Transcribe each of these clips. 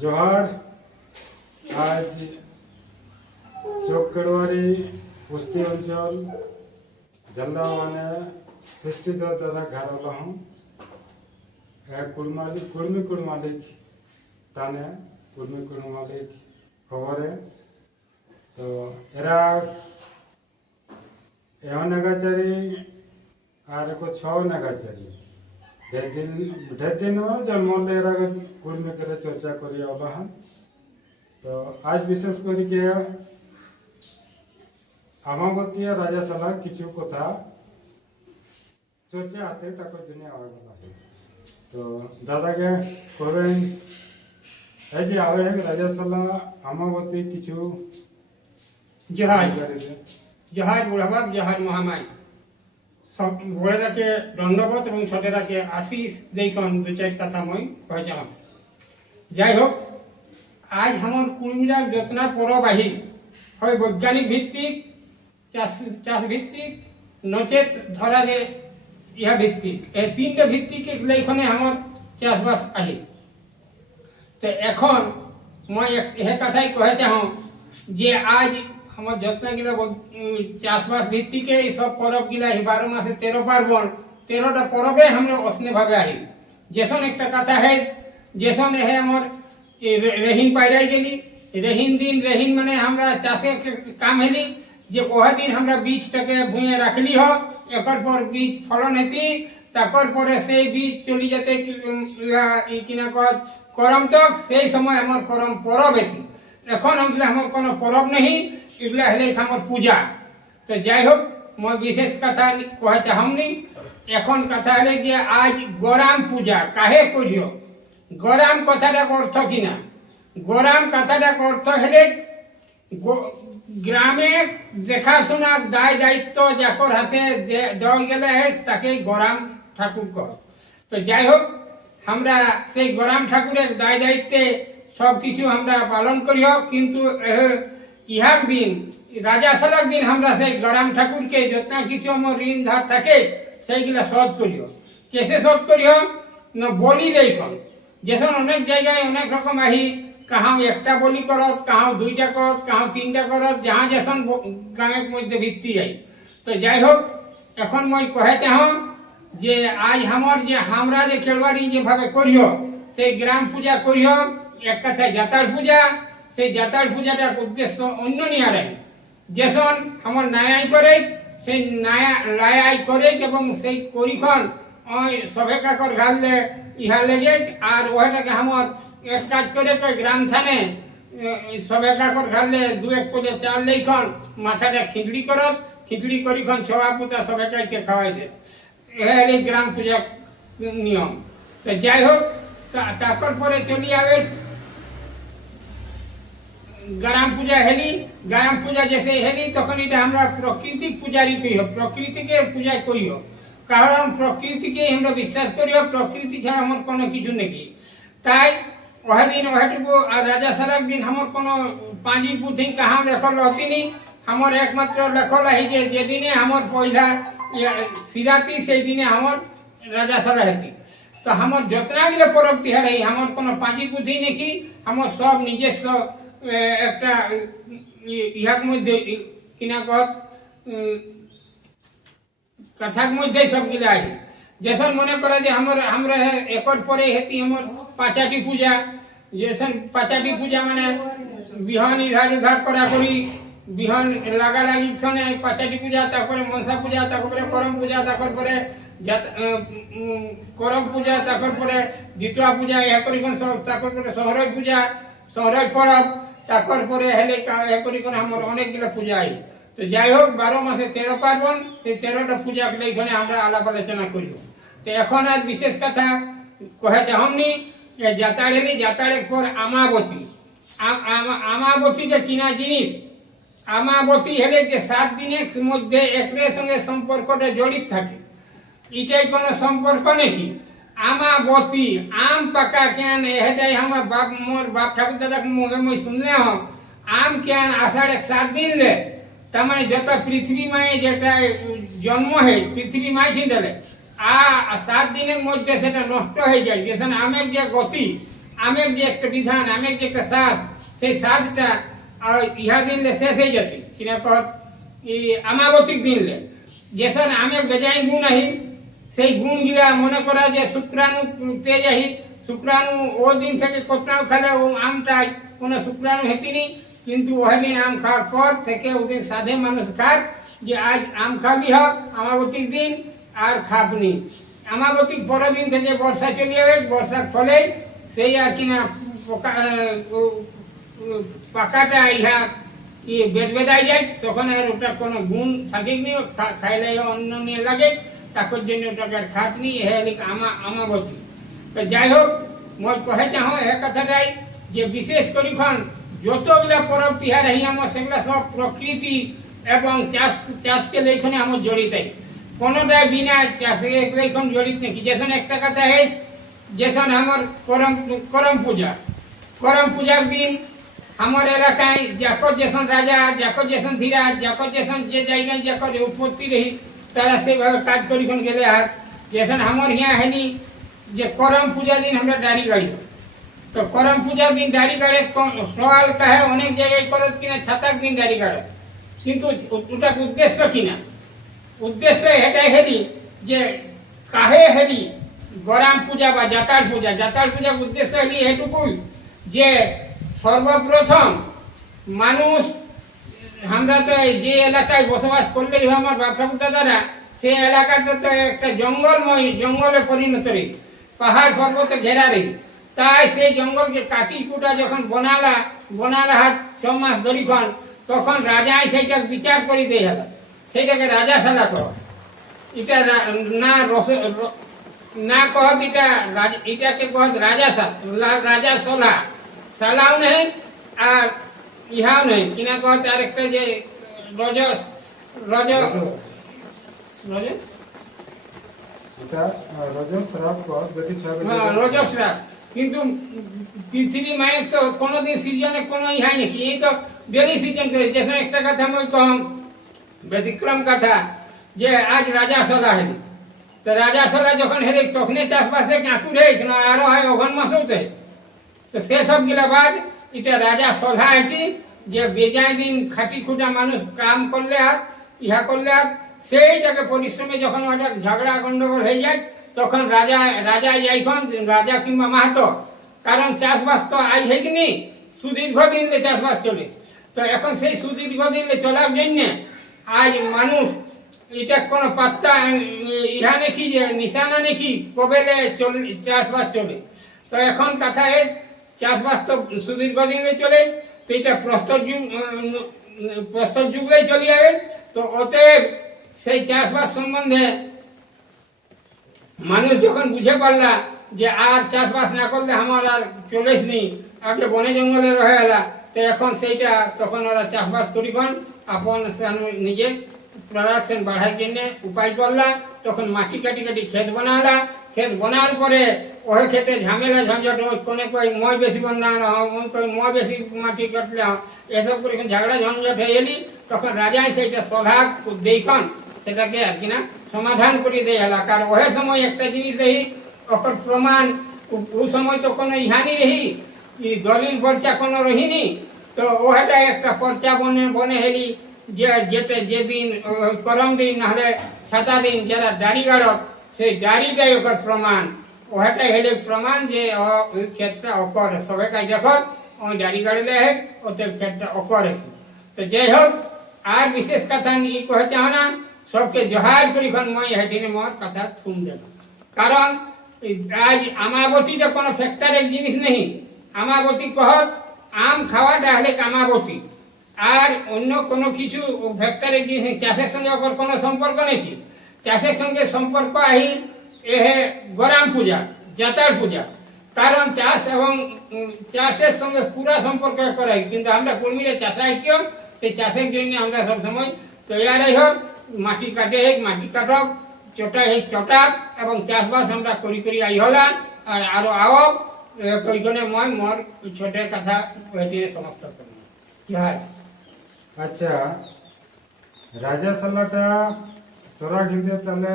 জোহার, আজ চোখকেড়ুয়ারি কুস্তি অঞ্চল জলদাওয়ানে সৃষ্টিধর দাদা ঘরওয়ালা हूँ এক কুড়মালিক কুর্মি কুড়মালিক টানে, কুর্মি কুড়মালিক খবরে। তো এরা এও নেগাচারি আর এক ছ নেগাচারি। ঢের দিন ঢের দিন জন্মলে এরা কুর্মি করে চর্চা করি আওলা হন তো আজ বিশেষ করে কি আমাবতীয় রাজাশালা কিছু কথা চর্চা হাতে তাকে জন্য আওয়াগলা তো দাদাকে করবেন এই যে আবেগ রাজাশালা আমাবতী কিছু জহাজ। জহাজ বুড়াবাব জহাজ মহামাই। সব বড়েরাকে দণ্ডবোধ এবং ছোটেরাকে আশিস দেইকন দু চার কথা মই কহেছিলাম যাই হোক আজ আমার কুড়মিরার যত্না পরবাহী। হয় বৈজ্ঞানিক ভিত্তিক চাষ চাষ ভিত্তিক নচেত ধরা যে ইহা ভিত্তিক। এই তিনটে ভিত্তিক এইখানে আমার চাষবাস আহি। তো এখন মই এক- হে কথাই কহে চাহো যে আজ আমার যত্নগিলা বৈ- উম, চাষবাস ভিত্তিকে এই সব পরব গিলা এই বারো মাসে তেরো পার্বণ তেরোটা পরবে আমরা অস্নে ভাবে আহি। যেসন একটা কথা হে যেসন হে আমার এই রে- রেহিন পাইরাই গেলি রেহিন দিন রেহিন মানে আমরা চাষে কে- কাম হেলি যে ওহা দিন আমরা বীজটাকে ভুঁয়ে রাখলি হ একর পর বীজ ফলন হেতি তারপর পরে সেই বীজ চলি যেতে কি- উম, ইয়া, ই কিনা কয় করম তক সেই সময় আমার করম পরব হেতি এখন ওগুলা আমার কোনো পরব নেই এগুলা হলে আমার পূজা তো যাই হোক মই বিশেষ কথা কহে চাহমনি এখন কথা হলে যে আজ গরাম পূজা কাহে করিও গরাম কথাটা অর্থ কিনা? গরাম কথাটা অর্থ হলে গ্রামে দেখাশোনার দায় দায়িত্ব যাকর হাতে দেওয়া গেলে তাকে গরাম ঠাকুর কর তো যাই হোক, আমরা সেই গরাম ঠাকুরের দায় দায়িত্বে সব কিছু আমরা পালন করি হোক, কিন্তু ইহার দিন, রাজা সালার দিন আমরা সেই গরাম ঠাকুরকে যত কিছু আমার ঋণ ধার থাকে, সেইগুলা শোধ করিও কেসে শোধ করিও না বলি দেইখন যেসন অনেক জায়গায় অনেক রকম আহি, কাহাও একটা বলি করত, কাহাও দুইটা করত, কাহাও তিনটা করত, যাহা যেসন গাঁয়ের মধ্যে ভিত্তি যাই তো যাই হোক এখন মই কহে চাহ যে আজ আমার যে আমরা যে খেলবাড়ি যেভাবে করিও, সেই গ্রাম পূজা করিও, এক কথায় জাতার পূজা, সেই জাতার পূজাটার উদ্দেশ্য অন্য নিয়ে রাখি যেসন আমার নায়াই করে, সেই নায়া লায়াই করে এবং সেই করিখন ওই সবে কাকর ঘাললে, ইহা লেগে আর ওটাকে আমার এক কাজ করে তো গ্রাম থানে সবে কাকর ঘাললে দু এক পদে চাল লেইখন মাথাটা খিচড়ি করত খিচড়ি করিখন ছবা পুতা সবে কাইকে খাওয়াই দে। এ হলে গ্রাম পূজা নিয়ম। তো যাই হোক তারপর পরে চলি আবে গ্রাম পূজা হেলি, গ্রাম পূজা যেসে হেলি তখন এটা আমরা প্রকৃতিক পূজারি কইও প্রকৃতিকে পূজা করিও কারণ প্রকৃতিকে আমরা বিশ্বাস করিও প্রকৃতি ছাড়া আমার কোনো কিছু নাকি তাই ওহে দিন ওহেটুকু আর রাজা সারাক দিন আমার কোনো পাঁজি পুঁথি কাহা লেখল হতিনি আমার একমাত্র লেখল আহি যে যেদিনে আমার পয়লা সিরাতি, সেই দিনে আমার রাজা সারা হেতি তো আমার যতনাগুলো পরব তিহার এই আমার কোনো পাঁজি পুঁথি নাকি আমার সব নিজস্ব একটা ইহার মধ্যে কিনা কত উম, কথার মধ্যে সবগুলো আছে যেসন মনে করে যে আমার আমরা একর পরে হেতি আমার পাঁচাটি পূজা যেসন পাঁচাটি পূজা মানে বিহন ইধার উধার করা করি বিহন লাগা লাগি সনে পাঁচাটি পূজা তারপরে মনসা পূজা তারপরে করম পূজা তারপর পরে যাত- আহ, উম, করম পূজা তারপর পরে দ্বিতীয় পূজা এ করি কোন সব তারপর পরে সহরই পূজা সহরই পরব তারপর পরে হেলে কা- এ করি কোন আমার অনেকগুলো পূজা আছে যাই হোক, বারো মাসে তেরো পার্বণ সেই তেরোটা পূজা এখানে আমরা আলাপ আলোচনা করিব। তো এখন আর বিশেষ কথা কহে চাহনি যাতাড় এলি যাতাড়ের পর আমাবতী। আম- আম- আমাবতীটা কিনা জিনিস? আমাবতী হলে যে সাত দিনের মধ্যে একের সঙ্গে সম্পর্কটা জড়িত থাকে। এটাই কোনো সম্পর্ক নাকি? আমাবতী, আম পাকা কেন? হেটাই আমার বাপ, মোর বাপ ঠাকুর দাদা মুখে মুই শুনলে হম আম কেন আষাঢ় সাত দিন রে? তার মানে যত পৃথিবী মায়ে যেটা জন্ম হয় পৃথিবী মায় ছিন্ডালে আ সাত দিনের মধ্যে সেটা নষ্ট হয়ে যায়। যেখানে আমের যে গতি, আমের যে একটা বিধান, আমের যে একটা স্বাদ, সেই স্বাদটা আর ইহা দিনলে শেষ হয়ে যেতে কিনা কহ এই আমাবতীর দিনলে। যেসন আমের বেজাই গুণ আহি, সেই গুণগুলা মনে করা যে শুক্রাণু তেজ আহি, শুক্রাণু ও দিন থেকে কোথাও খেলে ও আমটাই কোনো শুক্রাণু হেতিনি। কিন্তু ওদিন আম খাওয়ার পর থেকে ওদিন সাধে মানুষ খায় যে আজ আম খাবি হোক আমাবতীর দিন আর খাবনি আমাবতীর পরের দিন থেকে বর্ষা চলে যাবে বর্ষার ফলে সেই আর কিনা পোকা আহ, ও- ও- পাকাটা ইহা কি বেদ বেদায় যায় তখন আর ওটা কোনো গুণ থাকে নি খা- খাইলে অন্য নিয়ে লাগে তাকর জন্য ওটাকে আর খাত নি হে লিখ আমা আমাবতী তো যাই হোক মই কহে চাহ এ কথাটাই যে বিশেষ করে খন যতগুলা পরব তিহার এই আমার সেগুলা সব প্রকৃতি এবং চাষ, চাষকে লেখনে আমার জড়িত কোনোটা বিনা চাষে লেখন জড়িত নাকি যেসন একটা কথা হে যেসন আমার করম করম পূজা। করম পূজার দিন আমার এলাকায় যাকো যেসন রাজা, যাকো যেসন ধীরাজ, যাকো যেসন যে জায়গায় যাকো উৎপত্তি রহি তারা সেইভাবে কাজ করিখন গেলে আর যেসন আমার হিয়া হেনি, যে করম পূজা দিন আমরা দাড়ি গাড়ি। তো করম পূজার দিন দাড়ি গাড়ে সওয়াল কাহে, অনেক জায়গায় করত কিনা, ছাতার দিন দাড়ি গাড়ে কিন্তু ওটা উদ্দেশ্য কিনা? উদ্দেশ্য এটাই হেরি যে কাহে হেরি গরাম পূজা বা জাতার পূজা। জাতার পূজার উদ্দেশ্য হেরি এটুকুই যে সর্বপ্রথম মানুষ, আমরা তো যে এলাকায় বসবাস করলে আমার বাপ ঠাকুর দাদারা, সেই এলাকাটা তো একটা জঙ্গলময় জঙ্গলে পরিণত রে, পাহাড় পর্বতে ঘেরা রে। তাই সেই জঙ্গলকে কাটি কুটা যখন বনালা বনালা হাত ছ মাস ধরিখন তখন রাজাই সেইটা বিচার করে দিয়ে গেল। সেইটাকে রাজা সালা কহ এটা না রস না কহত এটা রাজ- এটাকে কহত রাজা সা রাজা সোলা। সালাও নেই আর ইহাও নেই। কিনা কহত আর একটা যে রজ রজ কর ছাড়ে হ্যাঁ রজস্রাব। কিন্তু পৃথিবী মায়ের তো কোনোদিন সিজনে কোনো ইহাই নাকি এই তো ডেলি সিজন যেসব একটা কথা আমি কম, ব্যতিক্রম কথা, যে আজ রাজা সদা হেলি। তো রাজা সদা যখন হেরে তখনই চাষবাসে কাঁকুর হেক না আরও হয় অঘন মাসেতে। তো সেসব গিলা বাদ, এটা রাজা সভা কি যে বেজায় দিন খাটি খুঁটা মানুষ কাম করলে আর ইহা করলে আর সেইটাকে পরিশ্রমে যখন ওটা ঝগড়া গন্ডগোল হয়ে যায় তখন রাজা রাজা যাইখন রাজা কিংবা মাহাতো, কারণ চাষবাস তো আজ হেকনি সুদীর্ঘ দিনলে চাষবাস চলে। তো এখন সেই সুদীর্ঘ দিনলে চলার জন্যে আজ মানুষ এটা কোনো পাত্তা ইহা নাকি যে, নিশানা নাকি কবেলে চল, চাষবাস চলে। তো এখন কথা এ চাষবাস তো সুদীর্ঘ দিনে চলে, তো এটা প্রস্তর যুগ প্রস্তর যুগেই চলে যাবে তো অতএব সেই চাষবাস সম্বন্ধে মানুষ যখন বুঝে পারলা যে আর চাষবাস না করলে আমার আর চলেস নি, আগে বনে জঙ্গলে রয়ে এলা, তো এখন সেইটা, তখন ওরা চাষবাস করিখন আপন নিজে প্রোডাকশন বাড়ার জন্য উপায় করলা, তখন মাটি কাটি কাটি ক্ষেত বানালা ক্ষেত বানার পরে ওই ক্ষেতে ঝামেলা, ঝঞ্ঝট কোনে কই মই বেশি বন্যা না হয় ওই কই মই বেশি মাটি কাটলে। এসব করে ঝগড়া ঝঞ্ঝট হয়ে এলি, তখন রাজাই সেইটা সভা দেইখন সেটাকে আর কি না সমাধান করে দেয় এলা কারণ ওহে সময় একটা জিনিস রহি ওকর প্রমাণ ও- সময় তো কোনো ইহানি রহি দলিল পর্চা কোনো রহিনি, তো ওহাটা একটা পর্চা বনে বনে হেলি, যে যেটা যেদিন করম দিন নাহলে ছাতা দিন যারা দাড়ি গাড়ক সেই দাড়িটাই ওকর প্রমাণ। ওহাটা হেলে প্রমাণ যে, ও, ওই ক্ষেতটা অকর। সবাই কাজ দেখো ওই দাড়ি গাড়িলে হেক ওতে ক্ষেতটা অকর। তো যাই হোক, আর বিশেষ কথা নিয়ে কহে চাহ না সবকে জহার করি খন মই হেঁটিনে মোর কথা শুন দেব কারণ আজ আমাবতীটা কোনো ফ্যাক্টরের জিনিস নেই। আমাবতী কহত, আম খাওয়াটা হলে আমাবতী আর অন্য কোনো কিছু ফ্যাক্টরের জিনিস চাষের সঙ্গে ওর কোনো সম্পর্ক নেই চাষের সঙ্গে সম্পর্ক আহি এহে গরাম পূজা জাতার পূজা। কারণ চাষ এবং চাষের সঙ্গে পুরা সম্পর্ক করাই। কিন্তু আমরা কর্মীরা চাষাই কেউ সেই চাষের জন্য আমরা সবসময় তৈয়ারই হোক। মাটি কাটে হোক, মাটি কাটক চটা হোক, চটাক, এবং চাষবাস আমরা করি করি আই হলা, আর আরও আওক ওইখানে মই মোর ছোটের কথা ওইটিয়ে সমাপ্ত করব কি হয়? আচ্ছা রাজা সালাটা তোরা কিন্তু তাহলে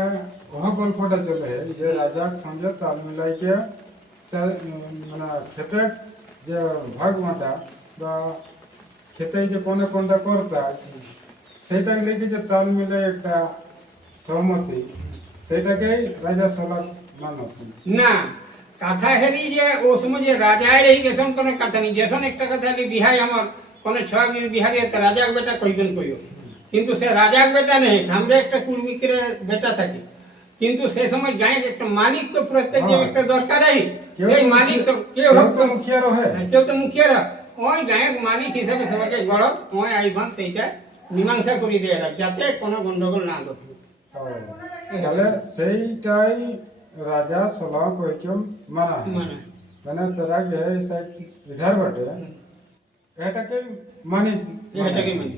ওহ গল্পটা চলে যে রাজার সঙ্গে তাল মিলাইকে মানে খেতে যে ভাগমাটা বা খেতে যে কোনে কোনটা করতা সেটা লেগে যে তাল মিলে একটা সহমতি সেটাকেই রাজা সলাপ মানত না কথা হেরি যে ও সময় যে রাজায় রহি গেছন কোনো কথা নেই। যেসন একটা কথা হেলি বিহাই আমার কোনো ছয় দিন বিহারে একটা রাজাক বেটা কইবেন কইও। কিন্তু সে রাজাক বেটা নেই আমরা একটা কুর্মিকের বেটা থাকি। কিন্তু সে সময় গায়ে একটা মালিক তো প্রত্যেক যে হ্যাঁ। একটা দরকারই কেউ সেই তো মালিক তো মুখিয়া- কেউ কেউ হোক তো তো মুখিয়া রহে। হ্যাঁ, কেউ তো মুখিয়ারা ওই গায়ক মালিক হিসাবে সবাইকে গড় ওই আইভান সেইটা মীমাংসা করে দিয়ে রাখ যাতে কোনো গন্ডগোল না ঘটে। তাহলে সেইটাই রাজা সলাহ কইকেম মানা। মানে মানে তোরা গে ইধার বটে এটাকে মানি এটাকে মানে।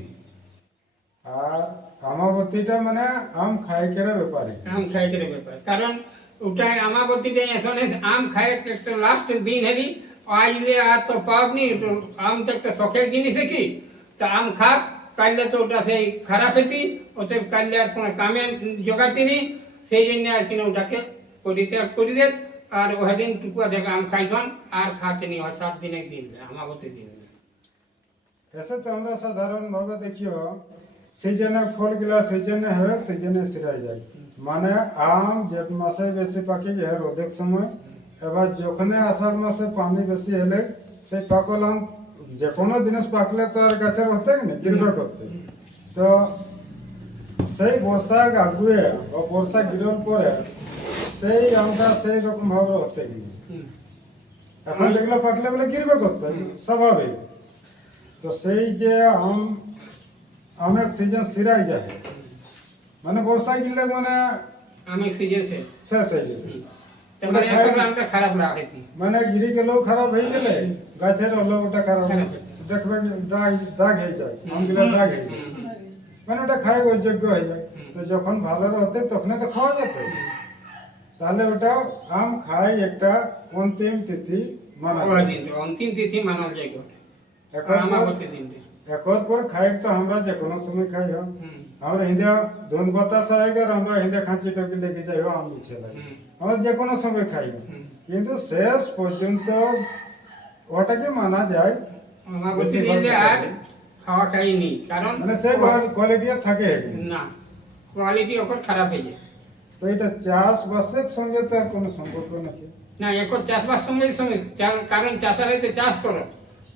আর আমাবতীটা মানে আম খাই কেরে ব্যাপারে আম খাই করে ব্যাপার কারণ ওটাই আমাবতীতে এসনে আম খাই একটা লাস্ট দিন হেরি আজ আর তো পাবনি তো আম তো একটা শখের জিনিস কি? তা আম খাপ কাটলে তো ওটা সেই খারাপ হতি ওতে কাটলে আর কোনো কামে জোগাতি নি সেই জন্য আর কিনা ওটাকে পরিত্যাগ করে দে আর ওই দিন টুকুয়া দেখে আম খাইছন, আর খাতে নি হয় সাত দিনের দিন আমাবতী দিন। এসে তো আমরা সাধারণ ভাবে দেখিও সিজনে ফল গিলা সিজনে হবে সিজনে সিরাই যায়। মানে আম জেঠ মাসে বেশি পাকি যায় রোদের সময়, এবার যখন আষাঢ় মাসে পানি বেশি হলে সেই পাকল আম যে কোনো জিনিস পাকলে তো আর গাছের হতে না গিরবে করতে তো সেই বর্ষা আগুয়ে ও বর্ষা গিরল পরে সেই আমটা সেই রকম ভাবে হতে গেলে এখন যেগুলো পাকলে বলে গিরবে করতে স্বাভাবিক। তো সেই যে আম আমের সিজন সিরাই যায়। মানে বর্ষা গিলে মানে আমি সিজন শেষ। শেষ হয়ে যাবে আমটা খারাপ মানে গিরি গেলেও খারাপ হয়ে গেলে গাছের হলেও ওটা খারাপ খারাপ। দেখবে দাগ দাগ হয়ে যায় আমগুলো দাগ হয়ে যায়। মানে ওটা খাই যোগ্য হয়ে যায়। তো যখন ভালো হতে তখন তো খাওয়া যেত। তাহলে ওটা আম খাই একটা অন্তিম তিথি মানা অন্তিম তিথি যায় দিন একর পর খাই তো আমরা যে কোনো সময় খাই হোক আমরা হিন্দা ধুন বাতাস আएगा আমরা হিন্দা খাঁচি টকি লেগে যাই হোক আম মিছে লাগে। আমরা যে কোনো সময় খাই। কিন্তু শেষ পর্যন্ত ওটাকে মানা যায়। আর খাওয়া খাইনি কারণ মানে সে কোয়ালিটি থাকে। না কোয়ালিটি ওপর খারাপ হয়ে যায়। তো এটা চাষবাসের সঙ্গে তো আর কোনো সম্পর্ক নাকি? না এখন চাষবাস সঙ্গে সঙ্গে কারণ চাষারা তো চাষ করো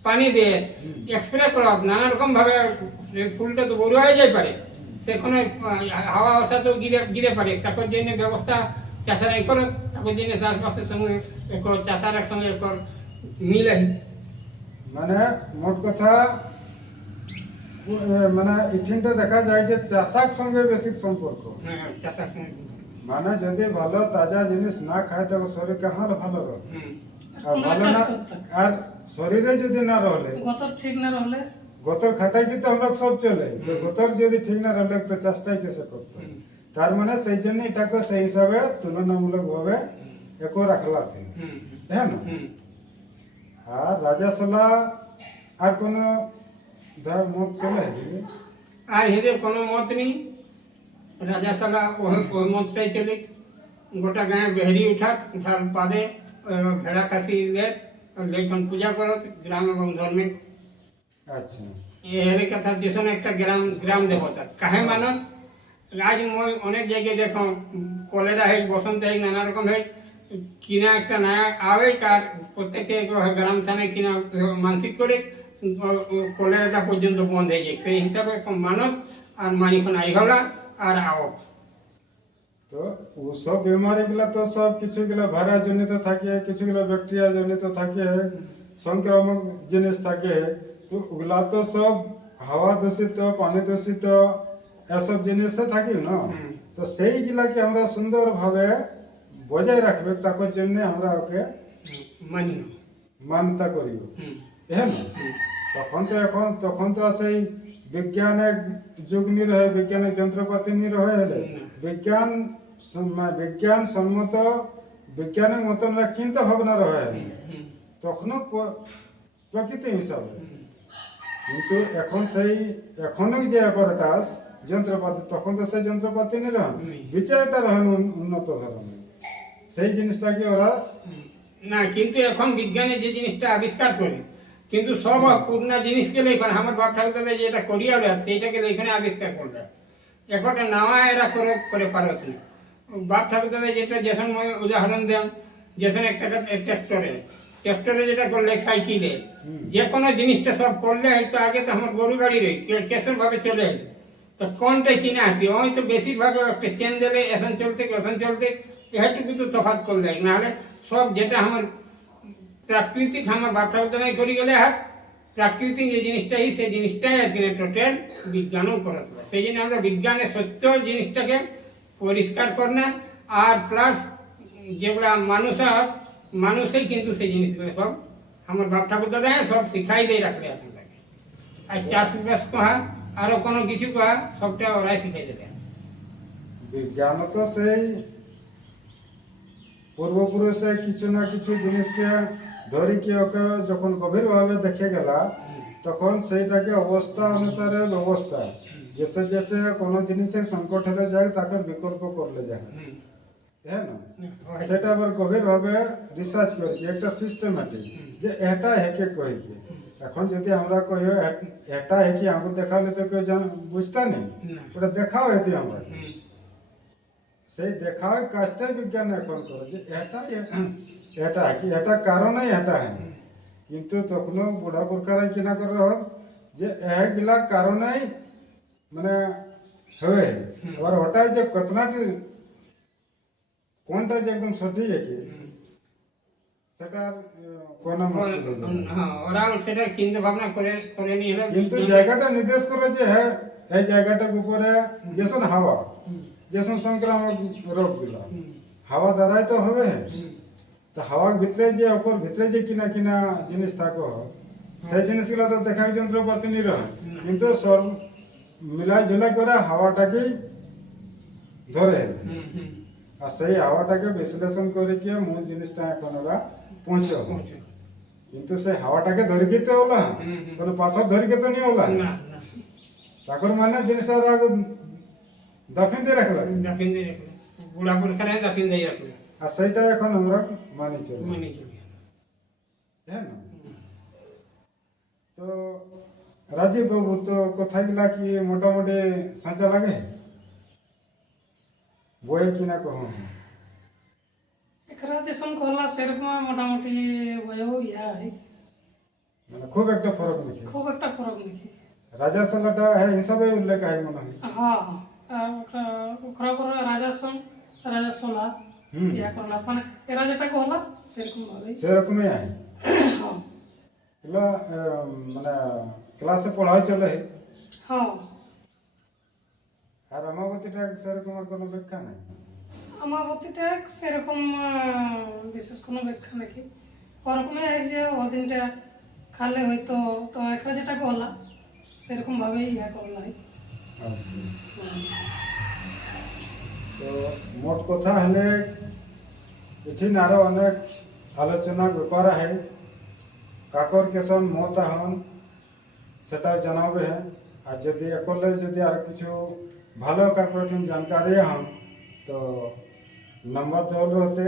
পানি দিয়ে স্প্রে করো নানা রকম ভাবে ফুলটা তো বড় হয়ে যাই পারে। সেখানে হাওয়া বাসা তো গিরে গিরে পারে তারপর জন্য ব্যবস্থা চাষারা করো তারপর জন্য চাষবাসের সঙ্গে এখন চাষারার সঙ্গে এখন মিল আছে মানে মোট কথা মানে এখানটা দেখা যায় যে চাষার সঙ্গে বেশি সম্পর্ক। হ্যাঁ চাষার সঙ্গে মানে যদি ভালো তাজা জিনিস না খায় তবে শরীর কাহার ভালো রহে ভালো না আর শরীরে যদি না রহলে ঠিক না রহলে গতর খাটাই কিন্তু আমরা সব চলে। গতর যদি ঠিক না রহলে তো চাষটাই কেসে করতে হুম। তার মানে সেই জন্য এটাকে সেই হিসাবে তুলনামূলক ভাবে একো রাখলা হুম হ্যাঁ না? আর রাজাসলা আর কোন ধর মত চলে আর হিরে কোনো মত নেই। রাজা সালা ওই মতটাই চলে। গোটা গায়ে বেহরি উঠাত উঠার পাদে আহ, ভেড়া খাসি দেয় লেখন পূজা করত গ্রাম এবং ধর্মে। আচ্ছা। এর কথা যেসন একটা গ্রাম গ্রাম দেবতা। কাহে মানত? আজ মই অনেক জায়গায় দেখো কলেরা হোক, বসন্ত হোক, নানা রকম হোক, কিনা একটা নয়া আবে কার প্রত্যেকে গ্রাম থানে কিনা মানসিক করে, কলেরাটা পর্যন্ত বন্ধ হয়ে যায় সেই হিসাবে মানত আর মানিখন আইগলা আর আও। তো ওসব বিমারি গুলা তো সব কিছু গুলা ভাইরাস জনিত থাকে, কিছু গুলা ব্যাকটেরিয়া জনিত থাকে, সংক্রামক জিনিস থাকে। তো ওগুলা তো সব হাওয়া দূষিত, পানি দূষিত এসব জিনিসে থাকি না। তো সেইগুলাকে আমরা সুন্দরভাবে বজায় রাখবে তার জন্য আমরা ওকে মানি মান্যতা করি। হ্যাঁ না তখন তো এখন তখন তো সেই বিজ্ঞানের যুগ নি রহে বিজ্ঞানের যন্ত্রপাতি নি রহে হলে বিজ্ঞান বিজ্ঞান সম্মত বিজ্ঞানের মতন চিন্তা ভাবনা রহে। তখনও প্রকৃতি হিসাবে। কিন্তু এখন সেই এখনও যে অ্যাপারেটাস যন্ত্রপাতি তখন তো সেই যন্ত্রপাতি নি। রহন বিচারটা রহন উন্নত ধরনের। সেই জিনিসটাকে ওরা না কিন্তু এখন বিজ্ঞানে যে জিনিসটা আবিষ্কার করে কিন্তু সব পুরনা জিনিসকে লেখন আমার বাপ ঠাকুর দাদা যেটা করিয়া সেইটাকে লেখনে আবিষ্কার করলে। এখন নাওয়া এরা করে করে পারত না। বাপ ঠাকুর দাদা যেটা যে সময় উদাহরণ দেন যেসন একটা ট্র্যাক্টরে ট্র্যাক্টরে যেটা করলে সাইকেলে যে কোনো জিনিসটা সব করলে হয়তো আগে তো আমার গরু গাড়ি রে কেসের ভাবে চলে এলো। তো কোনটা কিনা আছে ওই তো বেশিরভাগ একটা চেন দিলে এখন চলতে এখন চলতে এটুকু তো তফাৎ করলে নাহলে সব যেটা আমার প্রাকৃতিক আমার বাপ ঠাকুরদানাই করি গেলে হাত প্রাকৃতিক যে জিনিসটাই সেই মানুষটাই আর কি টোটাল বিজ্ঞানও করা তোলা সেই জন্য আমরা বিজ্ঞানের সত্য জিনিসটাকে পরিষ্কার করনা আর প্লাস যেগুলা মানুষ হয়, মানুষই কিন্তু সেই জিনিসগুলো সব আমার বাপ ঠাকুর দাদা সব শিখাই দিয়ে রাখলে আছে তাকে আর চাষবাস কহা আরও কোনো কিছু কহা সবটা ওরাই শিখাই দেবে। বিজ্ঞান তো সেই। পূর্বপুরুষে কিছু না কিছু জিনিসকে ধরি কি ওকে যখন গভীরভাবে দেখে গেলা তখন সেইটাকে অবস্থা অনুসারে ব্যবস্থা। জেসে জেসে কোনো জিনিসের সংকট হলে যায় তাকে বিকল্প করলে যায়। হুম। হ্যাঁ না? হয়। সেটা আবার গভীরভাবে রিসার্চ করেছি একটা সিস্টেমেটিক যে এটা হেকে কইকে এখন যদি আমরা কই এ- এটা হেকি আমাকে দেখালে তো কেউ জান- বুঝতে নেই? না। ওটা দেখাও হেতি আমরা। হুম। সেই দেখাও কাজটাই বিজ্ঞান এখন করে যে এটা এটা কি এটা কারণেই এটা হয় কিন্তু তখনও বুড়া পুরখারাই কিনা করে হল? যে এগুলা কারণেই মানে হবে হুম। আর ওটাই যে কতনাটি কোনটা যে একদম সঠিক আছে হুম। সেটা কোন হয়ে ওরা সেটা চিন্তা ভাবনা করে করে নিয়ে কিন্তু জায়গাটা নির্দেশ করে যে হ্যাঁ এই জায়গাটার উপরে যেসন হাওয়া। যেসন সংক্রামক রোগগুলা হুম। হাওয়া দ্বারাই তো হবে। তো হাওয়ার ভিতরে যে অপর ভিতরে যে কিনা কিনা জিনিস থাকো সেই জিনিসগুলো তো দেখার যন্ত্রপাতি নি রহে কিন্তু সব মিলাই ঝুলাই করে হাওয়াটাকেই ধরে। আর সেই হাওয়াটাকে বিশ্লেষণ করে মূল জিনিসটা এখন ওরা পৌঁছে পৌঁছে। কিন্তু সেই হাওয়াটাকে ধরিকে তো হুম। কোনো পাথর ধরিকে তো নিয়ে না তাকর মানে জিনিসটা আগে দফিন দিয়ে রাখলা? দাফিন দিয়ে রাখলে। বুড়া পুরখানে দাফিন দিয়ে রাখলে। আর সেইটা এখন আমরা মানি চলি। মানে চলি। হ্যাঁ না? তো রাজীব বাবু তো কথাগুলা কি মোটামুটি সাঁচা লাগে? বই কিনা কহ যেসন কহলা সেরকম মোটামুটি বইও ইয়া মানে খুব একটা ফরক নেই খুব একটা ফরক নেই রাজা সালাটা হ্যাঁ হিসাবে উল্লেখ হয় মনে হয়। হ্যাঁ হ্যাঁ। ওকরা- করে রাজাসন রাজা সোলা হুম। ইয়া করলা। মানে এরা যেটা কহলা সেরকম ভাবেই। সেরকমই হয়। হ্যাঁ এগুলা মানে ক্লাসে পড়াই চলে হ্যাঁ। আর আমাবতীটা সেরকম কোনো ব্যাখ্যা নাই। আমার প্রতিটা সেরকম বিশেষ কোনো ব্যাখ্যা নাকি ওরকমই এক যে ওদিনটা খালে হয়তো তো একরা যেটা কহলা সেরকম ভাবেই ইয়া করলা হয় আচ্ছা। তো মোট কথা হলে এঠিন আরও অনেক আলোচনা ব্যাপার আছে। কাকর কেসন মত আহন সেটাও জানাবে হ্যাঁ। আর যদি একলে যদি আর কিছু ভালো কাকর জানকারি হন তো নম্বর দল রহতে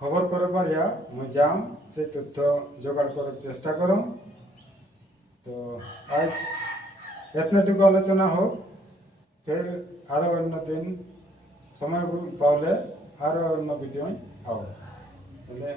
খবর করে পারিয়া মুই যাম সেই তথ্য জোগাড় করার চেষ্টা করম। তো আজ এতটুকু আলোচনা হোক। ফের আরও অন্য দিন সময় পাওলে আরও অন্য ভিডিও আও তাহলে।